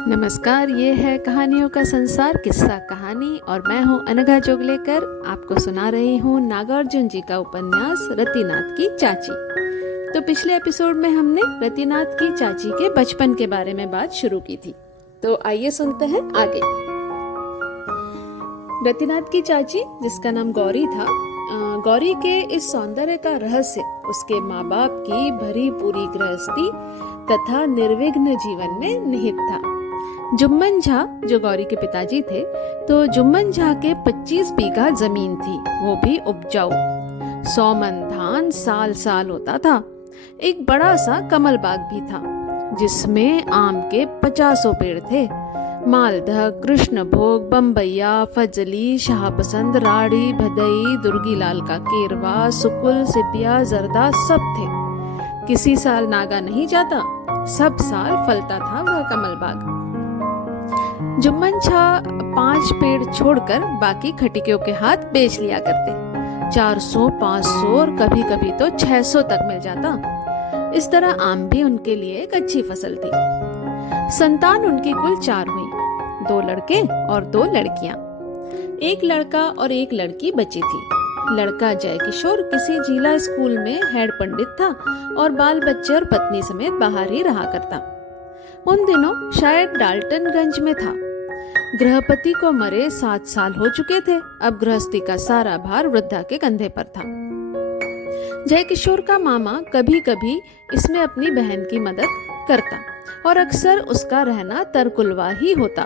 नमस्कार, ये है कहानियों का संसार किस्सा कहानी और मैं हूँ अनघा जोगलेकर। आपको सुना रही हूँ नागार्जुन जी का उपन्यास रतिनाथ की चाची। तो पिछले एपिसोड में हमने रतिनाथ की चाची के बचपन के बारे में बात शुरू की थी। तो आइए सुनते हैं आगे। रतिनाथ की चाची, जिसका नाम गौरी था, गौरी के इस सौंदर्य का रहस्य उसके माँ बाप की भरी पूरी गृहस्थी तथा निर्विघ्न जीवन में निहित था। जुम्मन झा जो गौरी के पिताजी थे, तो जुम्मन झा के 25 बीघा जमीन थी, वो भी उपजाऊ। 100 मन धान साल साल होता था। एक बड़ा सा कमल बाग भी था, जिसमें आम के 50 पेड़ थे। मालदह, कृष्णभोग, बम्बैया, फजली, शाहपसंद, राड़ी, भदई, दुर्गीलाल का केरवा, सुकुल, सिपिया, जर्दा सब थे। किसी साल नागा नहीं जाता, सब साल फलता था वह कमल बाग। जुम्मन झा 5 पेड़ छोड़कर बाकी खटिकियों के हाथ बेच लिया करते। 400, 500 और कभी कभी तो 600 तक मिल जाता। इस तरह आम भी उनके लिए एक अच्छी फसल थी। संतान उनकी कुल 4 हुई, 2 लड़के और 2 लड़कियां। एक लड़का और एक लड़की बची थी। लड़का जय किशोर किसी जिला स्कूल में हेड पंडित था और बाल बच्चे और पत्नी समेत बाहर ही रहा करता। उन दिनों शायद डाल्टनगंज में था। गृहपति को मरे 7 साल हो चुके थे। अब गृहस्थी का सारा भार वृद्धा के कंधे पर था। जय किशोर का मामा कभी कभी इसमें अपनी बहन की मदद करता और अक्सर उसका रहना तरकुलवा ही होता।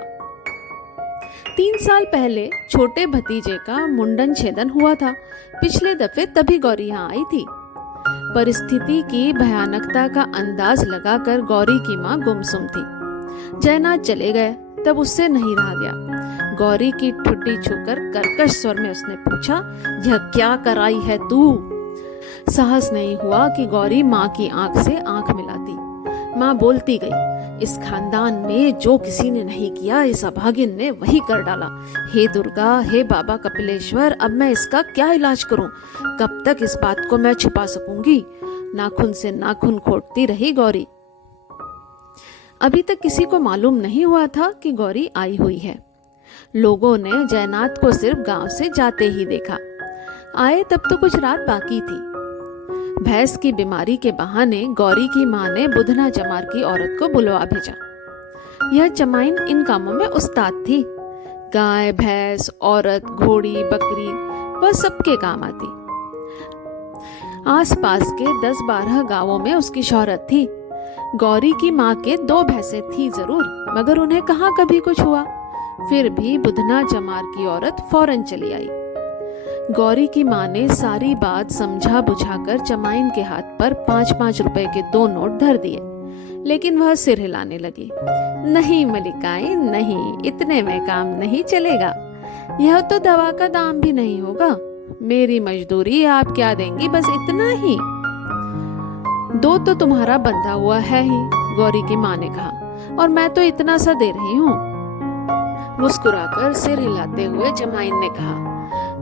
3 साल पहले छोटे भतीजे का मुंडन छेदन हुआ था। पिछले दफे तभी गौरी यहाँ आई थी। परिस्थिति की भयानकता का अंदाज लगाकर गौरी की माँ गुमसुम थी। जयनाथ चले गए तब उससे नहीं रहा गया। गौरी की ठुड्डी छूकर कर्कश स्वर में उसने पूछा, यह क्या कराई है तू? साहस नहीं हुआ कि गौरी माँ की आंख से आंख मिलाती। माँ बोलती गई, इस खानदान में जो किसी ने नहीं किया, इस अभागिन ने वही कर डाला। हे दुर्गा, हे बाबा कपिलेश्वर, अब मैं इसका क्या इलाज करूं? कब तक इस बात को मैं छुपा सकूंगी? नाखून से नाखून खोटती रही गौरी। अभी तक किसी को मालूम नहीं हुआ था कि गौरी आई हुई है। लोगों ने जयनाथ को सिर्फ गांव से जाते ही देखा। आए तब तो कुछ रात बाकी थी। भैंस की बीमारी के बहाने गौरी की माँ ने बुधना चमार की औरत को बुलवा भेजा। यह चमाइन इन कामों में उस्ताद थी। गाय, भैंस, औरत, घोड़ी, बकरी वह सबके काम आती। आसपास के 10-12 गांवों में उसकी शोहरत थी। गौरी की माँ के 2 भैंसें थी जरूर, मगर उन्हें कहाँ कभी कुछ हुआ। फिर भी बुधना चमार की औरत फौरन चली आई। गौरी की माँ ने सारी बात समझा बुझाकर चमाइन के हाथ पर 5-5 रुपए के 2 नोट धर दिए, लेकिन वह सिर हिलाने लगी। नहीं मलिकाई, नहीं, इतने में काम नहीं चलेगा। यह तो दवा का दाम भी नहीं होगा। मेरी मजदूरी आप क्या देंगी? बस इतना ही। 2 तो तुम्हारा बंधा हुआ है ही, गौरी की माँ ने कहा, और मैं तो इतना सा दे रही हूँ। मुस्कुराकर सिर हिलाते हुए जमाइन ने कहा,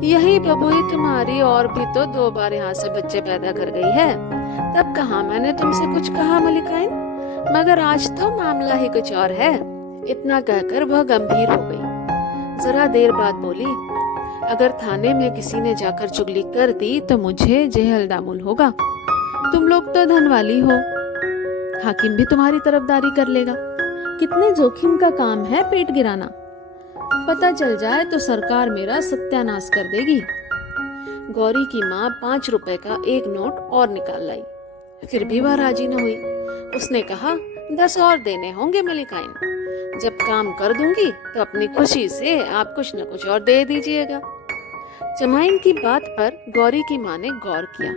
यही बबुई तुम्हारी और भी तो 2 बार यहाँ से बच्चे पैदा कर गई है। तब कहाँ मैंने तुमसे कुछ कहा मलिकाइन, मगर आज तो मामला ही कुछ और है। इतना कहकर वह गंभीर हो गई। जरा देर बाद बोली, अगर थाने में किसी ने जाकर चुगली कर दी तो मुझे जेहल दामुल होगा। तुम लोग तो धन वाली हो, हाकिम भी तुम्हारी तरफदारी कर लेगा। कितने जोखिम का काम है पेट गिराना। पता चल जाए तो सरकार मेरा सत्यानाश कर देगी। गौरी की माँ 5 रुपए का 1 नोट और निकाल लाई। फिर भी वह राजी न हुई। उसने कहा, 10 और देने होंगे मलिकाइन। जब काम कर दूंगी तो अपनी खुशी से आप कुछ न कुछ और दे दीजिएगा। चमाइन की बात पर गौरी की माँ ने गौर किया।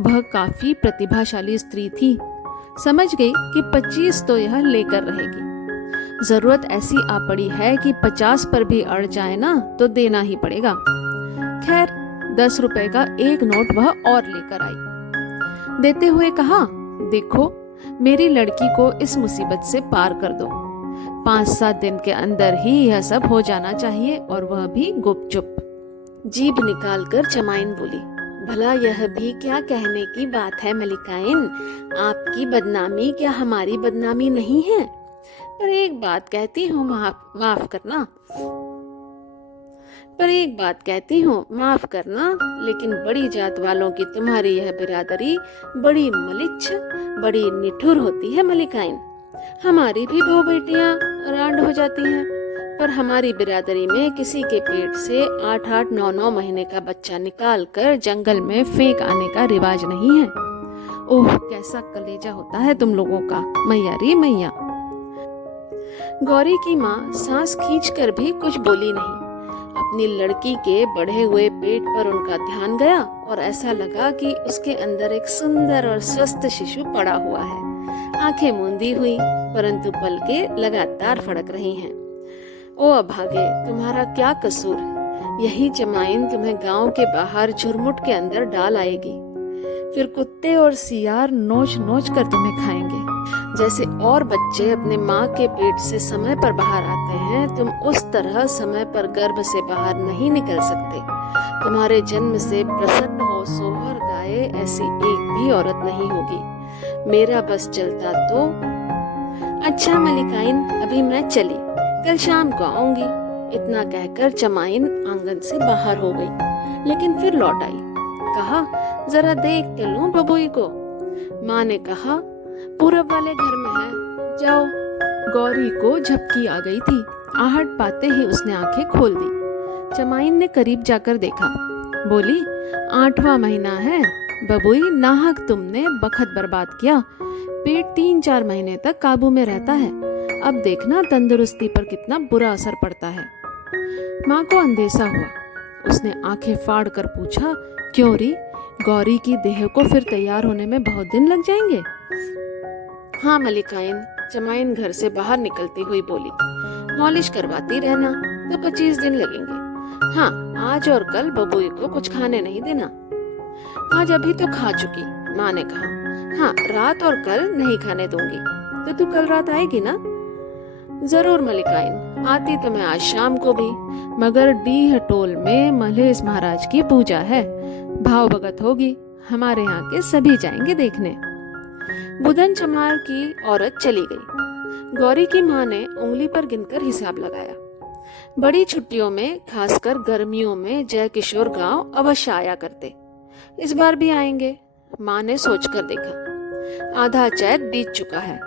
वह काफी प्रतिभाशाली स्त्री थी। समझ गई कि 25 तो यह लेकर रहेगी। जरूरत ऐसी आ पड़ी है कि 50 पर भी अड़ जाए ना तो देना ही पड़ेगा। खैर 10 रुपए का 1 नोट वह और लेकर आई। देते हुए कहा, देखो, मेरी लड़की को इस मुसीबत से पार कर दो। 5-7 दिन के अंदर ही यह सब हो जाना चाहिए, और वह भी गुपचुप। जीभ निकालकर चमाइन बोली, भला यह भी क्या कहने की बात है मलिकाइन, आपकी बदनामी क्या हमारी बदनामी नहीं है? पर एक बात कहती हूँ, माफ करना। माफ करना, लेकिन बड़ी जात वालों की तुम्हारी यह बिरादरी बड़ी मलिच्छ, बड़ी निठुर होती है मलिकाइन। हमारी भी बहू बेटियां रांड हो जाती हैं, पर हमारी बिरादरी में किसी के पेट से 8-8, 9-9 महीने का बच्चा निकाल कर जंगल में फेंक आने का रिवाज नहीं है। ओह, कैसा कलेजा होता है तुम लोगों का, मैया रे मैया। गौरी की माँ सांस खींचकर भी कुछ बोली नहीं। अपनी लड़की के बढ़े हुए पेट पर उनका ध्यान गया और ऐसा लगा कि उसके अंदर एक सुंदर और स्वस्थ शिशु पड़ा हुआ है। आंखें मूंदी हुई, परंतु पलकें लगातार फड़क रही हैं। ओ अभागे, तुम्हारा क्या कसूर? यही चमाइन तुम्हें गांव के बाहर झुरमुट के अंदर डाल आएगी। फिर कुत्ते और सियार नोच नोच कर तुम्हें खाएंगे। जैसे और बच्चे अपने माँ के पेट से समय पर बाहर आते हैं, तुम उस तरह समय पर गर्भ से बाहर नहीं निकल सकते। तुम्हारे जन्म से प्रसन्न हो सोहर गाए ऐसी एक भी औरत नहीं होगी। मेरा बस चलता तो। अच्छा मलिकाइन, अभी मैं चली, कल शाम को आऊंगी। इतना कहकर चमाइन आंगन से बाहर हो गई, लेकिन फिर लौट आई। कहा, जरा देख के लूं बबुई को। माँ ने कहा, पूरब वाले घर में है, जाओ। गौरी को झपकी आ गई थी। आहट पाते ही उसने आंखें खोल दी। चमाइन ने करीब जाकर देखा, बोली, 8वां महीना है बबुई, नाहक तुमने बखत बर्बाद किया। पेट 3-4 महीने तक काबू में रहता है। अब देखना तंदुरुस्ती पर कितना बुरा असर पड़ता है। माँ को अंदेशा हुआ। उसने आंखें फाड़ कर पूछा, क्यों री, गौरी की देह को फिर तैयार होने में बहुत दिन लग जाएंगे? हाँ मलिकाइन, चमाइन घर से बाहर निकलती हुई बोली, मॉलिश करवाती रहना तो 25 दिन लगेंगे। हाँ, आज और कल बबुई को कुछ खाने नहीं देना। आज अभी तो खा चुकी, माँ ने कहा। हाँ, रात और कल नहीं खाने दूंगी। तो तू कल रात आएगी ना? जरूर मलिकाइन, आती तो मैं आज शाम को भी, मगर डीह टोल में मल्हेश महाराज की पूजा है, भाव भगत होगी, हमारे यहाँ के सभी जाएंगे देखने। बुधन चमार की औरत चली गई। गौरी की माँ ने उंगली पर गिनकर हिसाब लगाया। बड़ी छुट्टियों में, खासकर गर्मियों में, जय किशोर गांव अवश्य आया करते। इस बार भी आएंगे, माँ ने सोचकर देखा। आधा चैत बीत चुका है,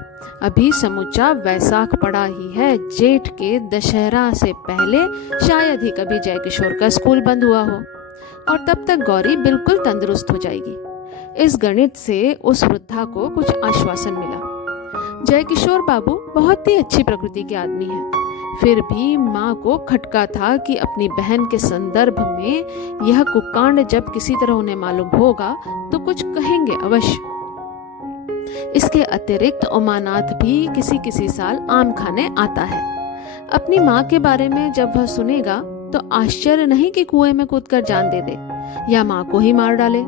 अभी समूचा वैसाख पड़ा ही है। जेठ के दशहरा से पहले शायद ही कभी जय किशोर का स्कूल बंद हुआ हो, और तब तक गौरी बिल्कुल तंदुरुस्त हो जाएगी। इस गणित से उस वृद्धा को कुछ आश्वासन मिला। जय किशोर बाबू बहुत ही अच्छी प्रकृति के आदमी हैं। फिर भी माँ को खटका था कि अपनी बहन के संदर्भ में यह कुकांड जब किसी तरह उन्हें मालूम होगा तो कुछ कहेंगे अवश्य। इसके अतिरिक्त उमानाथ भी किसी किसी साल आम खाने आता है। अपनी माँ के बारे में जब वह सुनेगा तो आश्चर्य नहीं कि कुएं में कूदकर जान दे दे या माँ को ही मार डाले।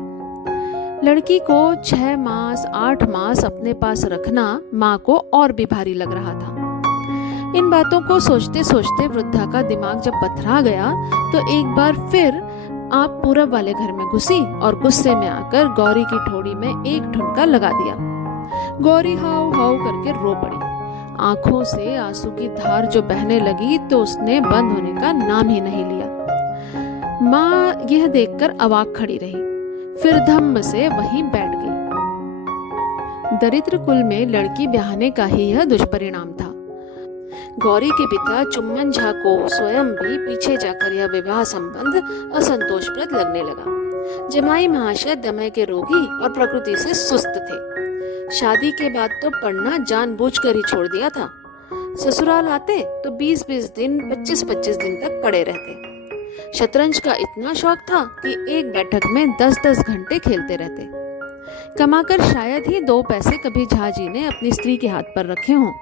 लड़की को 6 मास 8 मास अपने पास रखना माँ को और भी भारी लग रहा था। इन बातों को सोचते सोचते वृद्धा का दिमाग जब पथरा गया तो एक बार फिर आप पूरब वाले घर में घुसी और गुस्से में आकर गौरी की ठोड़ी में एक ठुनका लगा दिया। गौरी हाव हाव करके रो पड़ी। आंखों से आंसू की धार जो बहने लगी तो उसने बंद होने का नाम ही नहीं लिया। माँ यह देखकर अवाक खड़ी रही, फिर धम्म से वहीं बैठ गई। दरिद्र कुल में लड़की ब्याहने का ही यह दुष्परिणाम था। गौरी के पिता चुम्बन झा को स्वयं भी पीछे जाकर यह विवाह संबंध असंतोषप्रद लगने लगा। जमाई महाशय दमे के रोगी और प्रकृति से सुस्त थे। शादी के बाद तो पढ़ना जानबूझकर ही छोड़ दिया था। ससुराल आते तो 20-20 दिन, 25-25 दिन तक पड़े रहते। शतरंज का इतना शौक था कि एक बैठक में 10-10 घंटे खेलते रहते। कमाकर शायद ही 2 पैसे कभी झा जी ने अपनी स्त्री के हाथ पर रखे हों।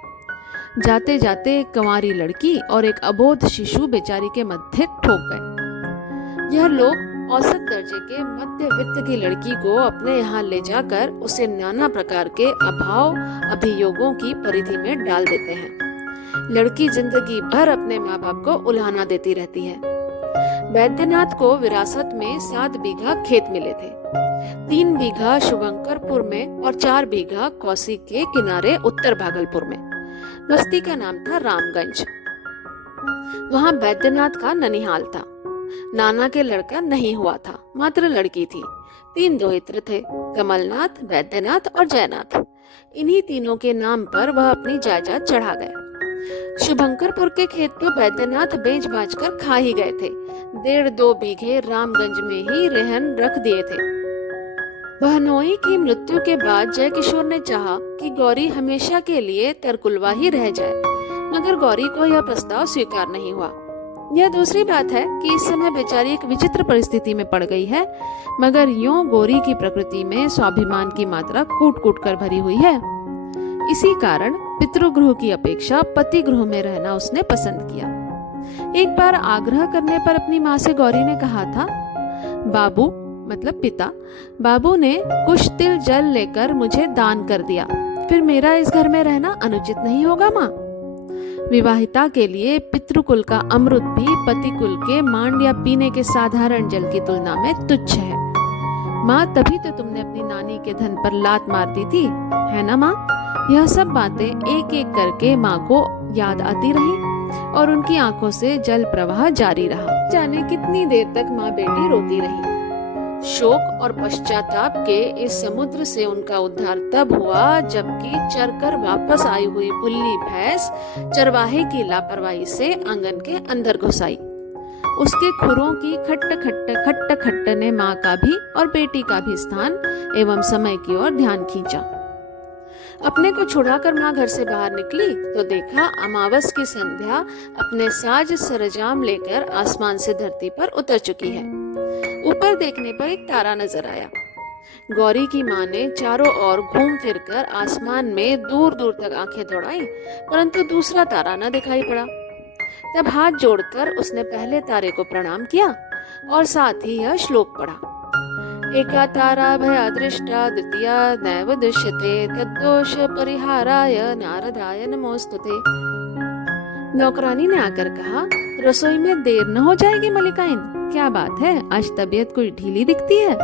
जाते जाते एक कंवारी लड़की और एक अबोध शिशु बेचारी के मध्य ठोक गए। यह लोग औसत दर्जे के मध्य वित्त की लड़की को अपने यहाँ ले जाकर उसे नाना प्रकार के अभाव अभियोगों की परिधि में डाल देते हैं। लड़की जिंदगी भर अपने माँ बाप को उल्हाना देती रहती है। वैद्यनाथ को विरासत में 7 बीघा खेत मिले थे। 3 बीघा शुभंकरपुर में और 4 बीघा कौसी के किनारे उत्तर भागलपुर में। बस्ती का नाम था रामगंज। वहाँ बैद्यनाथ का ननिहाल था। नाना के लड़का नहीं हुआ था, मात्र लड़की थी। 3 दोहित्र थे, कमलनाथ, बैद्यनाथ और जयनाथ। इन्हीं तीनों के नाम पर वह अपनी जायदाद चढ़ा गए। शुभंकरपुर के खेत तो बैद्यनाथ बेच बाच कर खा ही गए थे। 1.5-2 बीघे रामगंज में ही रहन रख दिए थे। बहनोई की मृत्यु के बाद जय किशोर ने चाहा कि गौरी हमेशा के लिए तरकुलवा ही रह जाए, मगर गौरी को यह प्रस्ताव स्वीकार नहीं हुआ। यह दूसरी बात है कि इस समय बेचारी एक विचित्र परिस्थिति में पड़ गई है, मगर यूं गौरी की प्रकृति में स्वाभिमान की मात्रा कूट कूट कर भरी हुई है। इसी कारण पितृगृह की अपेक्षा पति गृह में रहना उसने पसंद किया। एक बार आग्रह करने पर अपनी माँ से गौरी ने कहा था, बाबू मतलब पिता, बाबू ने कुछ तिल जल लेकर मुझे दान कर दिया, फिर मेरा इस घर में रहना अनुचित नहीं होगा माँ? विवाहिता के लिए पितृकुल का अमृत भी पतिकुल के मांड या पीने के साधारण जल की तुलना में तुच्छ है। माँ, तभी तो तुमने अपनी नानी के धन पर लात मार दी थी, है ना माँ? यह सब बातें एक एक करके माँ को याद आती रही और उनकी आंखों से जल प्रवाह जारी रहा। जाने कितनी देर तक माँ बेटी रोती रही। शोक और पश्चाताप के इस समुद्र से उनका उद्धार तब हुआ जबकि चरकर वापस आई हुई भुल्ली भैंस चरवाहे की लापरवाही से आंगन के अंदर घुस आई। उसके खुरों की खट्ट खट्ट ने माँ का भी और बेटी का भी स्थान एवं समय की ओर ध्यान खींचा। अपने को छुड़ाकर माँ घर से बाहर निकली तो देखा अमावस की संध्या अपने साज सरंजाम लेकर आसमान से धरती पर उतर चुकी है। ऊपर देखने पर एक तारा नजर आया। गौरी की माँ ने चारों ओर घूम फिरकर आसमान में दूर दूर तक आंखें दौड़ाई, परंतु दूसरा तारा न दिखाई पड़ा। तब हाथ जोड़कर उसने पहले तारे को प्रणाम किया और साथ ही यह श्लोक पढ़ा, एका तारा भयादृष्टा द्वितीया नैव दृश्यते तद्दोष परिहाराय नारदाय नमोस्तुते। नौकरानी ने आकर कहा, रसोई में देर न हो जाएगी मलिकाइन? क्या बात है, आज तबीयत कोई ढीली दिखती है?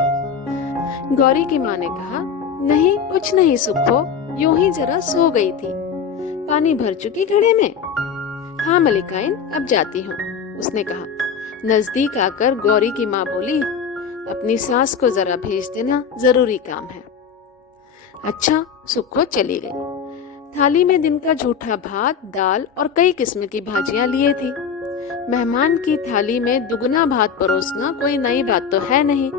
गौरी की माँ ने कहा, नहीं कुछ नहीं सुखो, यूं ही जरा सो गई थी। पानी भर चुकी घड़े में? हाँ मलिकाइन, अब जाती हूँ, उसने कहा। नजदीक आकर गौरी की माँ बोली, अपनी सास को जरा भेज देना, जरूरी काम है। अच्छा, सुखो चली गई। थाली में दिन का जूठा भात, दाल और कई किस्म की भाजियां लिए थी। मेहमान की थाली में दुगना भात परोसना कोई नई बात तो है नहीं।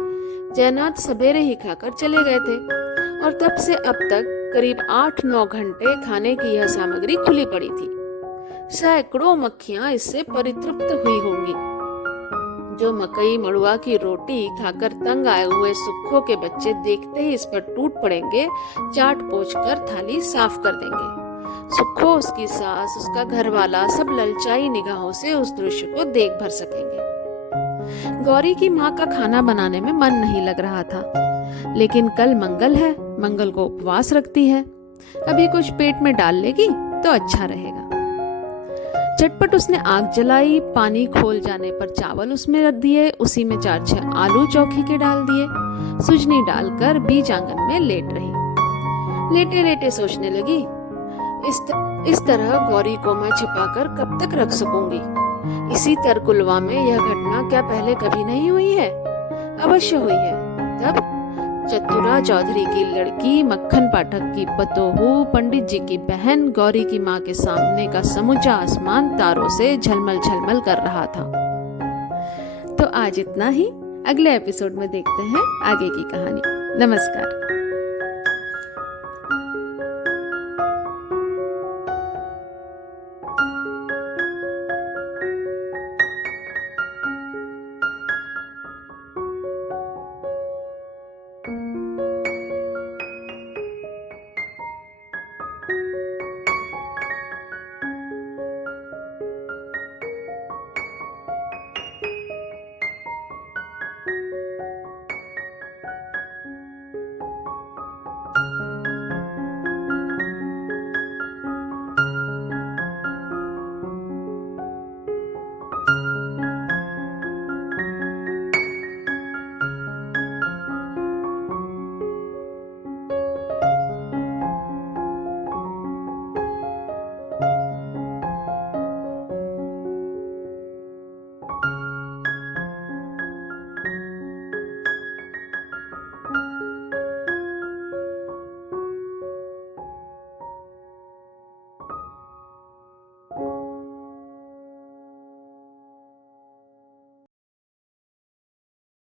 जयनाथ सवेरे ही खाकर चले गए थे और तब से अब तक करीब 8-9 घंटे खाने की यह सामग्री खुली पड़ी थी। सैकड़ों मक्खियां इससे परितृप्त हुई होंगी। जो मकई मड़ुआ की रोटी खाकर तंग आए हुए सुक्खो के बच्चे देखते ही इस पर टूट पड़ेंगे, चाट पोंछ कर थाली साफ कर देंगे। सुक्खो, उसकी सास, उसका घरवाला सब ललचाई निगाहों से उस दृश्य को देख भर सकेंगे। गौरी की माँ का खाना बनाने में मन नहीं लग रहा था, लेकिन कल मंगल है, मंगल को उपवास रखती है, अभी कुछ पेट में डाल लेगी तो अच्छा रहेगा। झटपट उसने आग जलाई, पानी खोल जाने पर चावल उसमें रख दिए, उसी में 4-6 आलू चौकी के डाल दिए, सुजनी डालकर बीच आंगन में लेट रही। लेटे लेटे सोचने लगी, इस तरह गौरी को मैं छिपाकर कब तक रख सकूंगी? इसी तरकुलवा में यह घटना क्या पहले कभी नहीं हुई है? अवश्य हुई है। तब चतुरा चौधरी की लड़की, मक्खन पाठक की पतोहू, पंडित जी की बहन गौरी की माँ के सामने का समूचा आसमान तारों से झलमल झलमल कर रहा था। तो आज इतना ही, अगले एपिसोड में देखते हैं आगे की कहानी। नमस्कार।